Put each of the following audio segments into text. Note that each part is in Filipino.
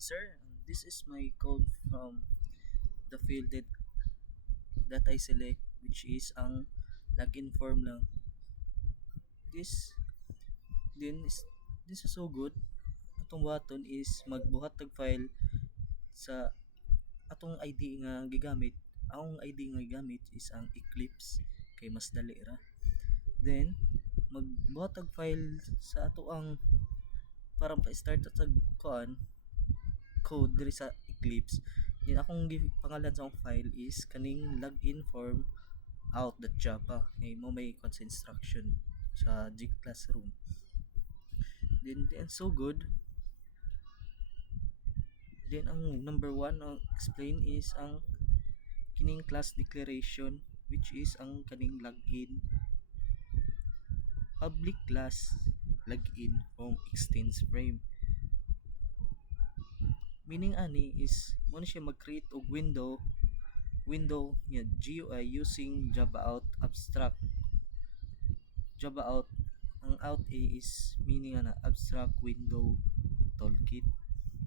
morning, sir. This is my code from the field that I select, which is ang login form lang. This din is this is so good. Atong button is magbuhat tag file sa atong ID nga gigamit. Ang ID nga gigamit is ang Eclipse kay mas dali ra. Then magbuhat tag file sa ato ang para maka-start at tag kuan code diri sa Eclipse. Then akong pangalan sa akong file is kaning login form out.java. Mo may kon sa instruction sa G Classroom. Then so good. Then ang number one ang explain is ang kining class declaration, which is ang kaning login public class login from extends frame. Meaning ani is mo na siya mag-create og window niya GUI using Java out abstract. Java out, ang out A is meaning ana abstract window toolkit.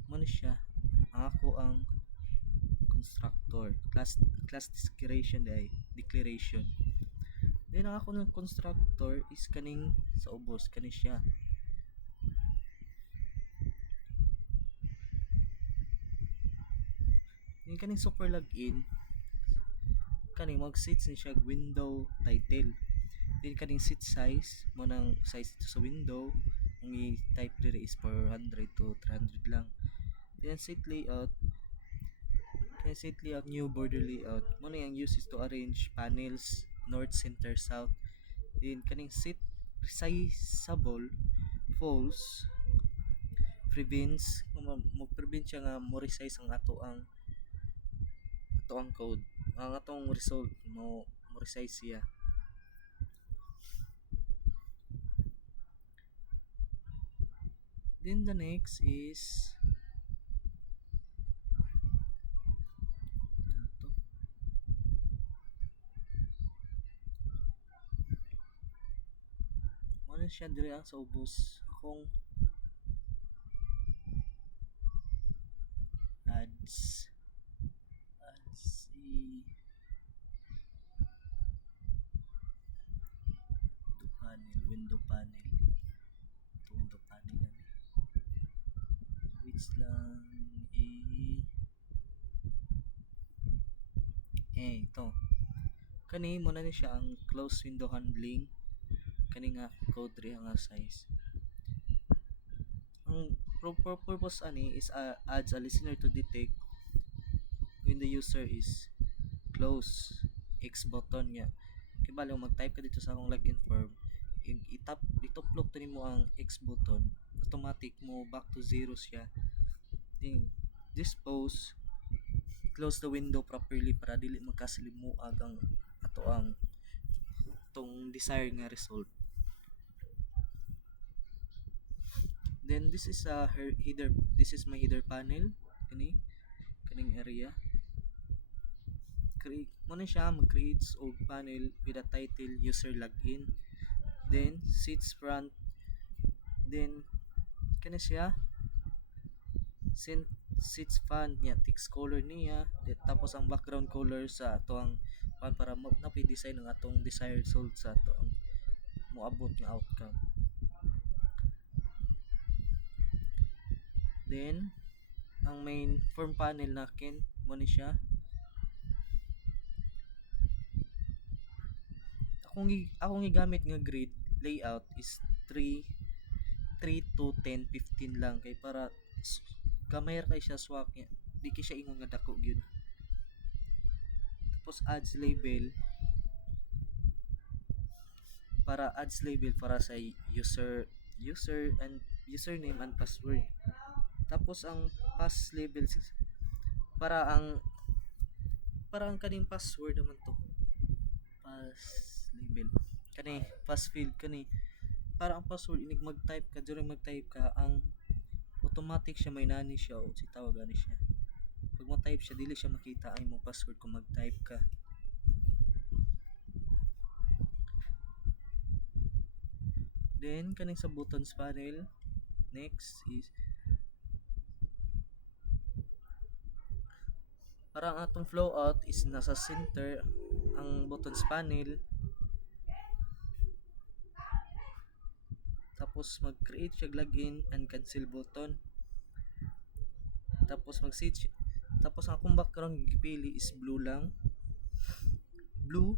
Mo na siya ang ako ang constructor class declaration. Then ang ako ng constructor is kaning sa ubos kani siya. Yung kaning super login kaning mag-set siya window title. Then kaning seat size mo nang size dito sa window ang i-type diri is 400 to 300 lang. Then set layout new border layout mo na yung uses to arrange panels north, center, south. Then kaning set resizable false prevents mo prevent siya nga mo resize ang ato ang code ang atong result mo resize siya. Then the next is ano to? Ano siya dire sa ubos akong ads window panel yan. Which lang ito kani mo na ni siya ang close window handling kani nga code ri nga size. Ang purpose ani is adds a listener to detect when the user is close X button niya. Kaya bali mag-type ka dito sa akong login form, ituplok to nimo ang X button, automatic mo back to zero siya. Then dispose close the window properly para dili magkasalimuag ang ato ang tong desired nga result. Then this is my header panel kaning area. Mo na siya mag-create og panel with a title user login. Then seats front. Then kani siya seats font niya text color niya. Tapos ang background color sa ato ang para design ang atong desired result sa ato ang moabot nga outcome. Then ang main form panel nakin mo ni siya akong gigamit nga grid layout is 3 to 10 15 lang kay para gamay ra kay siya swak niya di kay siya ingon nga dako gyud. Tapos ads label para sa username and password. Tapos ang pass label para ang kaning password naman to. Pass label kani pass field kani para ang password inig mag-type ka during mag-type ka ang automatic siya may nani siya o si tawag ani siya. Pag mo type siya dili siya makita ang imong password kung mag-type ka. Then kaning sa buttons panel next is Para ang atong flow out is nasa center ang buttons panel. Tapos mag-create siya login and cancel button. Tapos mag-set siya. Tapos ang akong background gipili is blue lang. Blue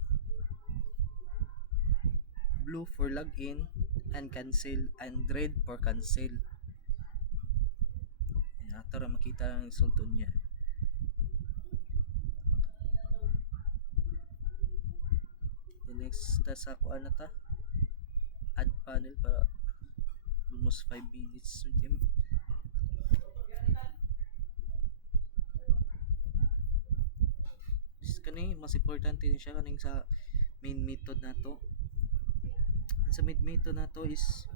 for login and cancel and red for cancel. Ato ra makita ang result niya. The next task ako na ta. Add panel para almost 5 minutes with him. This kani mas importante din siya kaning sa main method nato. Sa main method nato is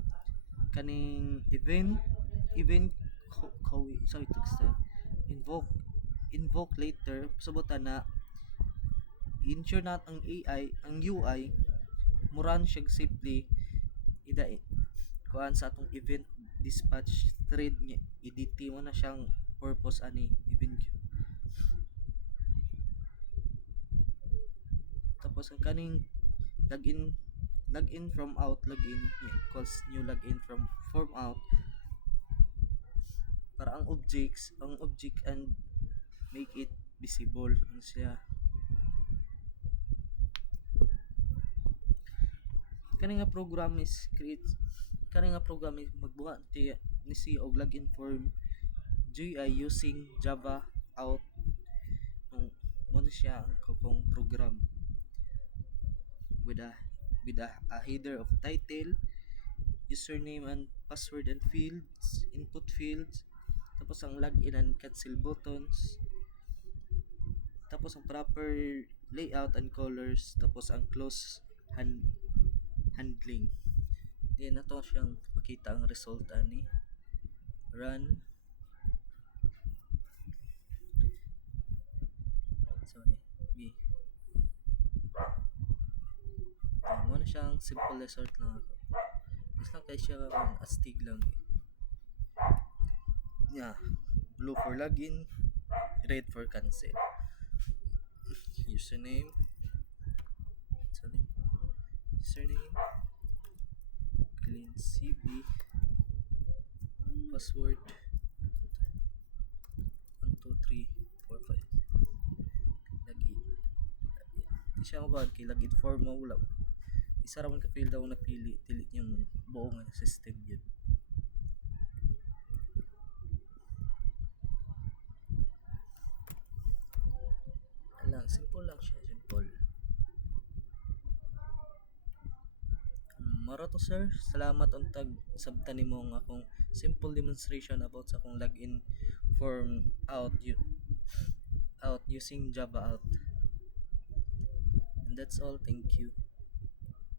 kaning event sorry text invoke later subutan na ensure na ang AI ang UI muran siya safely ida kuan sa atong event dispatch thread niya edit mo na siyang purpose ani event. Tapos ang kaning login from out login equals new login from form out para ang object and make it visible ang siya. Kani nga program is magbuhat ni si og login form GUI using Java out mo siya ang kung program with a header of title, username and password and fields, input fields, tapos ang login and cancel buttons, tapos ang proper layout and colors, tapos ang close handling. Then nato siyang makita ang result ani. Run. Sorry. B. Mo na siyang simple result lang ako. Mas lang kay siya astig lang eh. Yeah. Blue for login, red for cancel. Username. Clean CB. Password 1 2 3 4 5. Login. Di siya mabag kay login form mo wala. Isa ra man ka field daw napili delete yung buong system yun. Simple lang siya, simple. Maro to sir, salamat untag sabta nimo ang akong simple demonstration about sa akong login form out using Java out. And that's all, thank you.